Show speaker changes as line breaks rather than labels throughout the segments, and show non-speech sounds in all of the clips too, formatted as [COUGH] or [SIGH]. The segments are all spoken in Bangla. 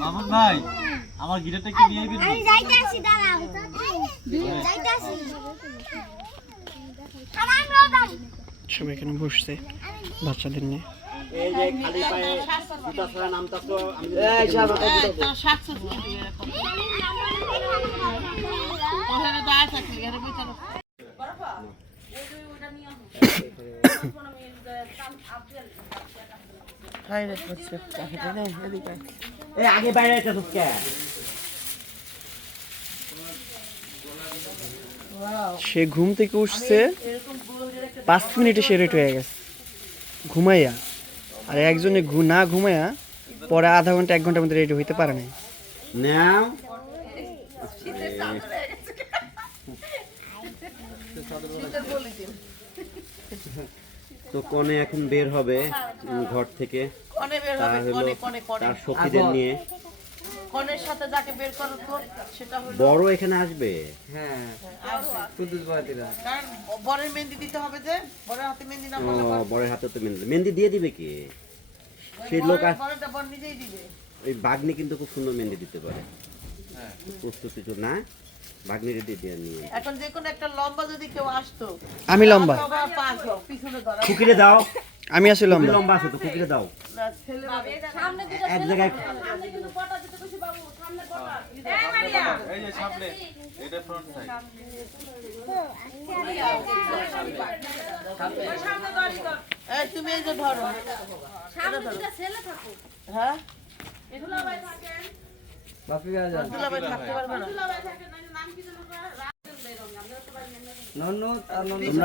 মামুন ভাই আমার গিটারটা কি নিয়ে আইবেন
আমি দাঁড়াও।
সবাই এখানে বসছে বাচ্চাদের নিয়ে।
এই যে খালি পায়ে জুতা ছাড়া নামতাছো আমি আগে বাইরে
সে ঘুম থেকে উঠছে পাঁচ মিনিটে সে রেট হয়ে গেছে। ঘুমাইয়া। আর একজনে ঘু না ঘুমাইয়া পরে আধা ঘণ্টা এক ঘণ্টার মধ্যে রেডি হইতে পারে না
নাও তো কনে এখন বের হবে ঘর থেকে। তার সখীদের নিয়ে।
কনের সাথে যাকে বের করো সেটা হলো
বড় এখানে আসবে?
কারণ বরের মেহেন্দি দিতে হবে যে বরের হাতে মেহেন্দি না
ও বড়ের হাতে তো মেহেন্দি মেহেন্দি দিয়ে দিবে কি? সেই লোক
বরের- বরেরটা বর নিজেই দিবে।
ওই বাগনি কিন্তু খুব সুন্দর মেহেন্দি দিতে পারে। প্রস্তুতি তো না। বাগনি রেডি দিয়ে নিয়ে।
এখন যে কোনো একটা লম্বা যদি কেউ আসতো
আমি লম্বা।
পিছনে ধরা।
কুকিরে দাও।
আমি আছি
কুকি
লম্বা।
লম্বা আছে তো কুকিরে দাও। এক জায়গায়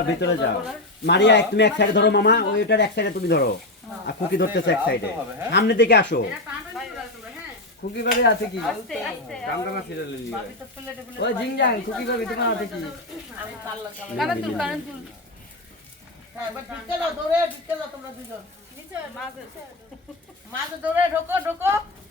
ভিতরে যাও। মারিয়া, তুমি এক সাইডে ধরো, মামা, ওইটার এক সাইডে তুমি ধরো। আর কুকি ধরতেছে এক সাইডে সামনের দিকে আসো।
হ্যাঁ, এবার আছে কি দৌড়ে ঢুকে যাও তোমরা দুজন। মাঝে দৌড়ে ঢোকো, ঢোকো। ঢুকে গেল দৌড়ে বর।
মনে ছিল না
দৌড়া করে কাটা।
মনে ছিল না
জুতাটা সোজা করে দিলাম উল্টাতে কষ্ট হবে না
দৌড়ে ঢোকো দিয়ে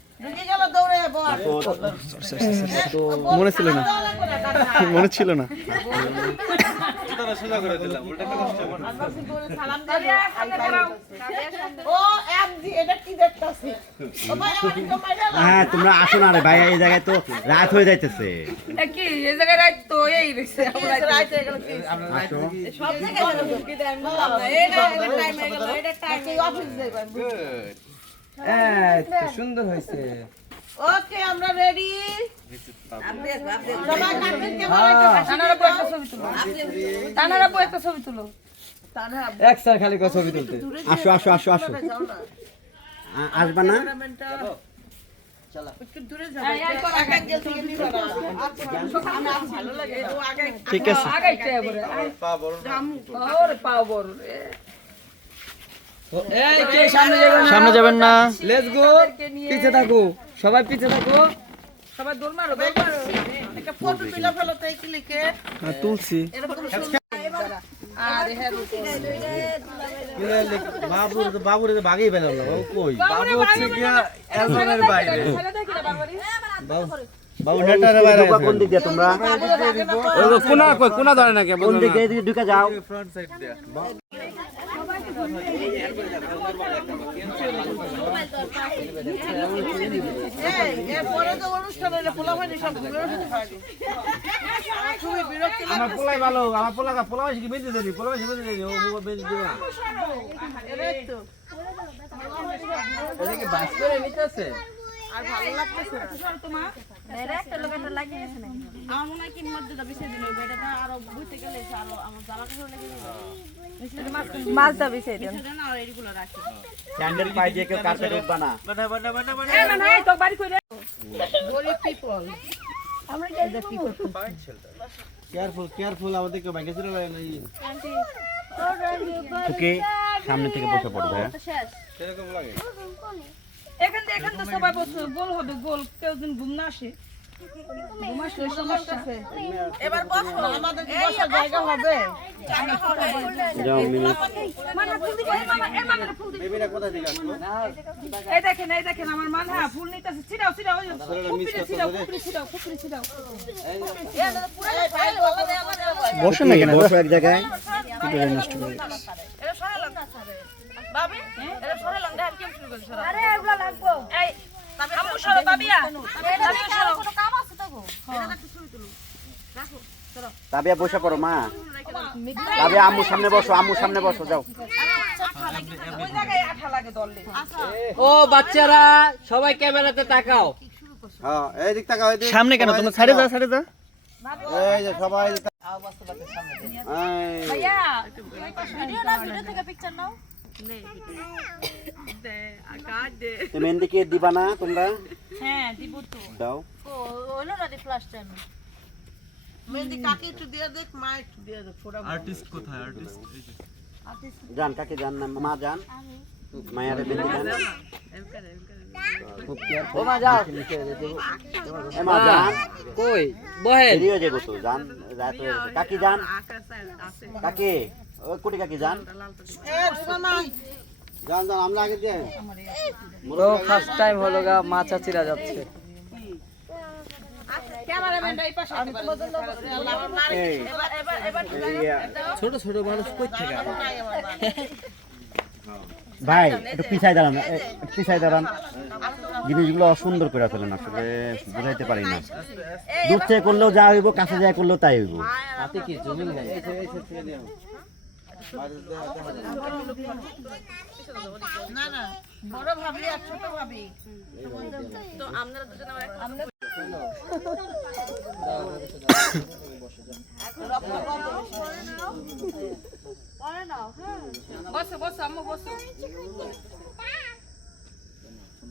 ও ভাই, আমার একটু মাইরা দাও।
হ্যাঁ তোমরা আসো না রে ভাই এই জায়গায় তো রাত হয়ে যাইতেছে।
সব জায়গায় হয়ে হয়ে।
সুন্দর হয়েছে।
ওকে আমরা রেডি সবাই কাটবেন কেমন একটু হাসি
এক স্যার খালি ছবি তুলতে?
আসো আসো আসো আসো।
যাও না।
আ- আসবা না?
ক্যামেরাম্যানটা একটু দূরে যাও। এক অ্যাঙ্গেল থেকে নিবা না। আমার ভালো লাগে। না। ও আগে
ঠিক আছে।
সামনে
যাবেন না।
লেটস গো পিছে থাকো। সবাই পিছে থাকো।
একটা ফটো তুলে ফেলো তো এই ক্লিকে
হ্যাঁ, তুলছি।
পেলাম না বাবু। কই?
বাবু হচ্ছে গিয়া একজনের বাইরে।
বাবু নেটারে বাইরে
কোন দিক দিয়ে তোমরা?
কোনা কই কোনা ধরে না কে
কোন দিক? এদিকে ঢুকে যাও।
ফ্রন্ট সাইড দিয়ে। আমার পোলাই ভালো আমার পোলা পোলা বেশি বেঁধে দেনি পোলা বেশি বেঁধে দেনি ও বেঁধে দিবে
এদিকে বাস করে নিতেছে
আর ভালো লাগতেছে? না
স্যান্ডেল পাই দিয়ে কেউ কাছে ঢুকবা না।
বানা বানা বানা বানা
গরিব পিপল
কেয়ারফুল কেয়ারফুল আমাদেরকে ব্যাংকে চলে লাগে
কুকি সামনে থেকে বসে পড়বে হ্যাঁ?
সেরকম লাগে।
এখান থেকে এখান তো সবাই বসে গোল হবে গোল। কেউ দিন ঘুম না আসে।
এবার বসো। আমাদের কি বসার জায়গা হবে। জায়গা হবে
যাও মিমি
বেবিটা কোথা থেকে আসলো
এই দেখেন এই দেখেন আমার মান হ্যাঁ ফুল নিতেছে ছিটাও ছিটাও ওই ফুকরি ছিটাও ফুকরি ছিটাও ফুকরি ছিটাও
বসে না কেন
বসো এক জায়গায়
ভিডিওটা নষ্ট করে
এটা সরালাম বাবি এটা সরালাম দেখেন কেমন শুরু করছে সরা
আরে এগুলো লাগবো
এই আম্মু সরো বাবিয়া বাবিয়া সরো
কোনো কাম আছে তো গো
তাবিয়া বসে পড়ো মা। তাবিয়া আম্মুর সামনে বসো আম্মুর সামনে বসো যাও।
ওই জায়গায় আঠা লাগে দললে
ও বাচ্চারা সবাই ক্যামেরাতে তাকাও।
হ্যাঁ এই দিক তাকাও এই
সামনে কেন? তোমরা সাইডে যাও সাইডে যাও।
এই যে সবাই
ভিডিও না ভিডিও থেকে পিকচার নাও।
মেহেন্দি কি দিবা না তোমরা?
হ্যাঁ দিব তো।
দাও।
ও হলো না দি ফ্লাশ টাইম
মেহেন্দি কাকে একটু দিয়ে দেখ মা একটু দিয়ে দেখ ফোড়া
জান কাকে জান? না মা জান? মায়ারে মেহেন্দি জান
ও মা যাও
এ মা জান।
কই? বহেন।
দেরি হয়ে যাব তো জান রাত হয়ে গেছে। কাকি জান? কাকি? ওই কুটি কাকি জান
যান যান আমরা আগে দিয়ে
তো ফার্স্ট টাইম হলো গা যাচ্ছে ছোট ছোট মানুষ কই থেকে
ভাই একটু পিছাই দাঁড়ান পিছাই দাঁড়ান। জিনিসগুলো অসুন্দর করে ফেলেন আসলে বুঝাইতে পারি না। দূর থেকে করলেও যা হইব কাছে যায় করলেও তাই হইব।
না না বড় ভাবি আর ছোট ভাবি
তো আপনারা দুজন আমার বসো বসো, আম্মু, বসো নড়াচড়া করছে সবাই নড়াচড়া করতেছে
আনিস না
আরে চোখে পড়ব, বাচ্চা না।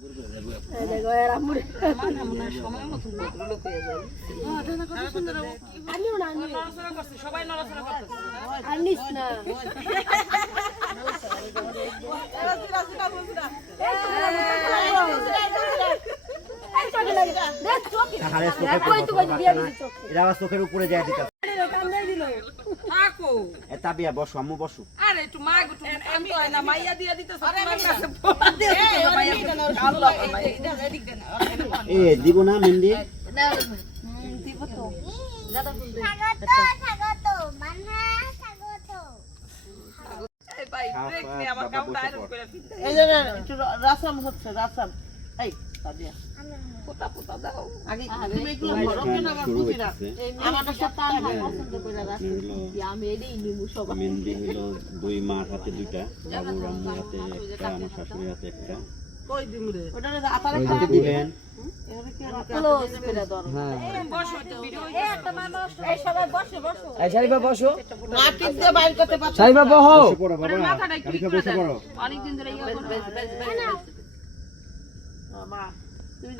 এরা আবার চোখের উপরে যায় দিতে বসো আম্মু বসো।
একটু মা একটু এম তো না মাইয়া দিয়া দিতেছ তোমার কাছে
এ দিব না মেহেন্দি?
স্বাগত স্বাগত মান্না স্বাগত।
ভাই ব্রেক নে আমার কামটা আয়রন করে ফিরতে
এই যে রাসাম হচ্ছে রাসাম। এই
সব
মেহেন্দি হলো দুই মার হাতে দুইটা বাবুর আম্মুর হাতে একটা আমার শাশুড়ির হাতে একটা।
অনেকদিন ধরে ইয়ে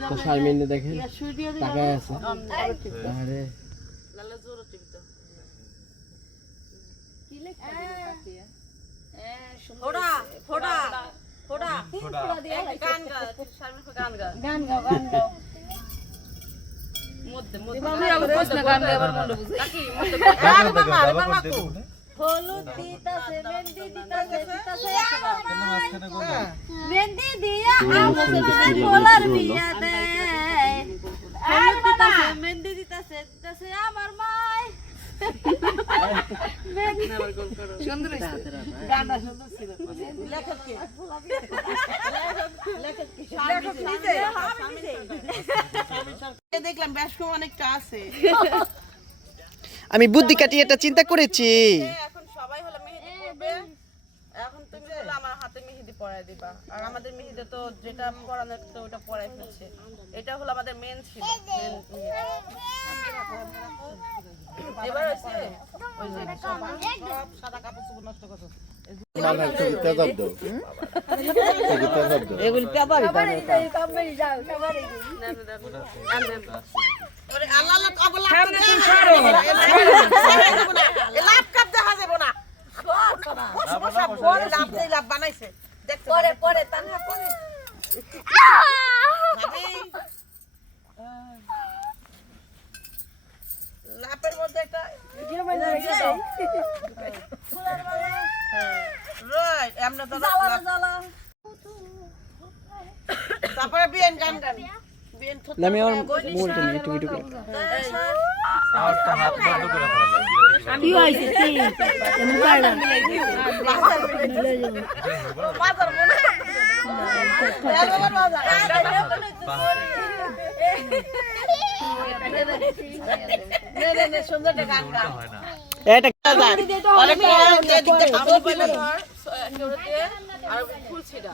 তো শারমিনে দেখেন
যা শুই দিয়ে দিও
তাকায় আছে। আরে
ফোড়া ফোড়া ফোড়া গান গা গান গা
গান গান
মধ্যে মধ্যে। আমি আবার প্রশ্ন গান গা আবার মন্ড বুঝি। কাকি মধ্যে।
আরে বাবা আরে বাবা কো।
হলুদ দিতাছে মেহেন্দি দিতাছে দিতাছে মেহেন্দি দিয়া আমার পোলার বিয়া দে হলুদ দিতাছে মেহেন্দি দিতাছে দিতাছে আমার মাই
সুন্দর
গানটা সুন্দর ছিল। লেখক কে? লেখক কে? লেখক নিজে। দেখলাম বেশ অনেকটা আছে।
আমি বুদ্ধি কাটিয়ে এটা চিন্তা করেছি
এখন সবাই হলো মেহেদি পরবে এখন তুমি হলো আমার হাতে পরাই দিবা আর আমাদের মেহেদি তো যেটা পরানোর তো ওটা পরাই ফেলছে এটা হলো আমাদের মেন ছিল এবার হচ্ছে ওই যে
সব সাদা কাপড় চোপড় নষ্ট করছ লাভ কাপ দেখা যাবে না বসো বসো লাভ লাভ বানাইছে
পরে পরে তানহা মধ্যে
একটা হ্যাঁ। আমরা তো তারপরে বিয়েন গান গান।
আমি আমার মূল টুকি টুকি হ্যাঁ।
কি হয়েছে
অনেক
ফুল ছিটা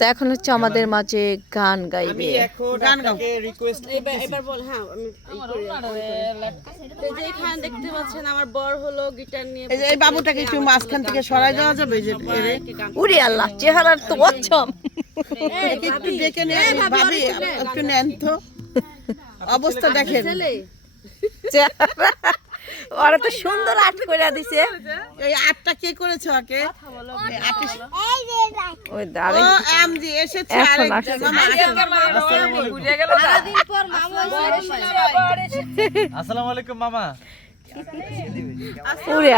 তো এখন হচ্ছে আমাদের মাঝে গান গাইবে।
গান
রিকোয়েস্ট
এবার এবার বল হ্যাঁ আমি দেখতে পাচ্ছেন আমার বর হলো গিটার নিয়ে
এই বাবুটাকে একটু মাঝখান থেকে সরাই দেওয়া যাবে যে
উড়ি আল্লাহ চেহারার তো অচ্ছম
একে একটু ডেকে নিয়ে ভাবি একটু নেন তো। অবস্থা দেখেন।
চেহারা। ওরা তো সুন্দর আর্ট করে দিছে।
এই আটটা কে করেছে ওকে? এই
ওই
আমজি এসেছে আরেকজন।
আসসালামু আলাইকুম। মামা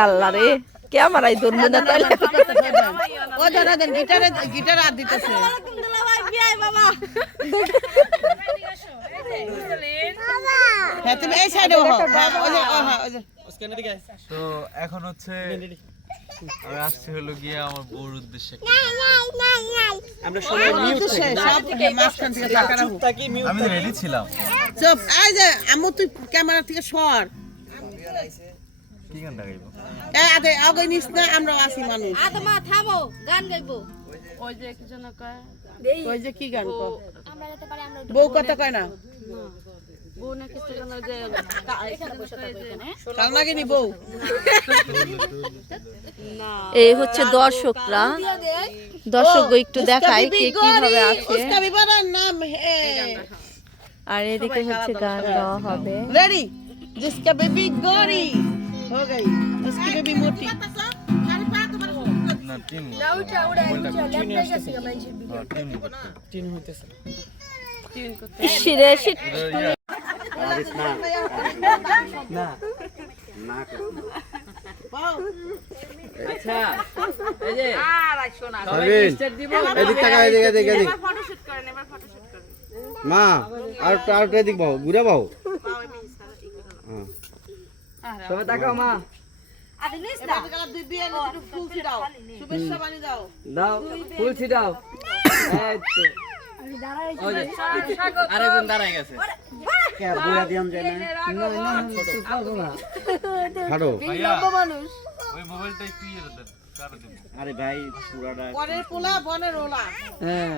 আল্লাহ রে ধরবো না তাহলে
ও দাদা দেন গিটারে গিটার হাত দিতেছে। [LAUGHS] হ্যাঁ তুমি এই সাইডে হ্যাঁ, ওই যে ও ওই যে।
তো এখন হচ্ছে আমি আসছে হলো গিয়ে আমার বউর উদ্দেশ্যে।
আমরা সবাই মিউট
সব থেকে মাঝখান থেকে রাখো
আমি রেডি ছিলাম।
চুপ এই যে আম্মু তুই ক্যামেরা থেকে সর।
কি গানটা গাইবো?
এই আগে আগে নিস না আমরা আসি মানুষ।
আদমা থামো গান গাইবো।
ওই যে কি কয়?
ওই যে কি গান কো বউ কথা কয় না?
বউ নাকি সেখানে যে
এই হচ্ছে দর্শকরা দর্শক একটু দেখাই কে কিভাবে আছে
उसका भी बड़ा नाम है
আর এদিকে হচ্ছে গান গাওয়া হবে
रेडी जिसका बेबी गौरी हो गई उसकी बेबी मोटी
না টিম
টিন হইতেছে
শিরে শিট
আরিস না।
না।
না
আচ্ছা এই যে
পারবিন
স্টার্ট দিব?
এদিক টাকা এদিক এদিক এদিক
ফটোশুট করেন এবার ফটোশুট করেন।
মা আর আর এদিক বাও ঘুরে বাও হ্যাঁ।
সবাই তাকাও আরেকজন দাঁড়ায় গেছে।
কে আর বইয়া দিয়াম যায় না?
না না তো পারব না। [LAUGHS]
ছাড়ো
ভাইয়া ওই মোবাইলটা একটু দেন কারও দেন
আরে ভাই পুরাটা
পরের পোলা বনের ওলা।
হ্যাঁ।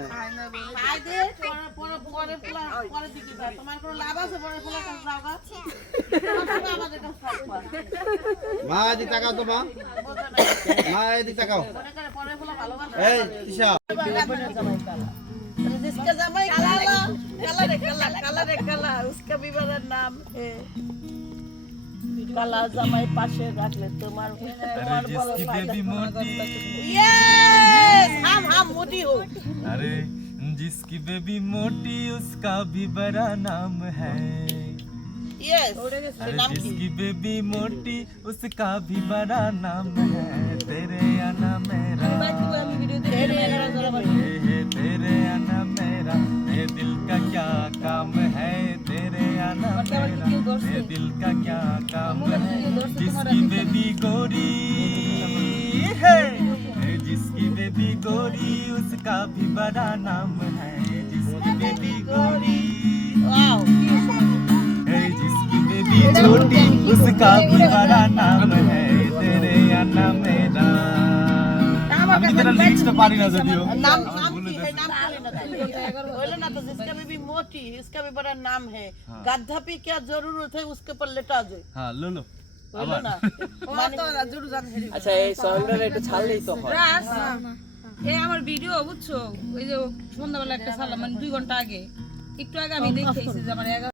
খাই দে পরে পরে পরে পোলা পরের দিকে যা। তোমার কোনো লাভ আছে পরের পোলা কাছে যাও গা আমাদের কাছে
মা এদিক তাকাও তো মা। মা এদিক তাকাও।
পরের পোলা ভালোবাসে।
এই তিশা।
जिसका काला काला काला काला रे काला उसका नाम है। काला जमाई रख
ले तुम्हार बेबी मोटी।
हम हम मोटी हो।
अरे जिसकी बेबी मोटी उसका भी बड़ा नाम है। Yes. जिसकी बेबी मोटी उसका भी बड़ा नाम है। तेरे आना मेरा।
तेरे
आना मेरा ये दिल का क्या काम है, तेरे आना मेरा ये दिल का क्या काम है जिसकी बेबी गोरी है जिसकी बेबी गोरी उसका भी बड़ा नाम है जिसकी बेबी गोरी जिसकी बेबी छोटी उसका भी बड़ा नाम है तेरे आना मेरा। আমি কি তারা লিরিক্সটা পারি না যদিও
नाम नाम की है नाम की लेना बोले ना तो जिसका भी मोटी इसका भी बड़ा नाम है गद्दा पे क्या जरूरत है उसके ऊपर लेटा दे
হ্যাঁ লো লো
बोलो ना माने तो जरूर जान है
আচ্ছা এই সঙ্গটা একটু ছাড়লেই তো হয়
এই আমার ভিডিও বুঝছো ওই যে সন্ধ্যাবেলা একটা ছাড়লাম মানে দুই ঘন্টা আগে একটু আগে আমি দেখেছি যে আমার এগারো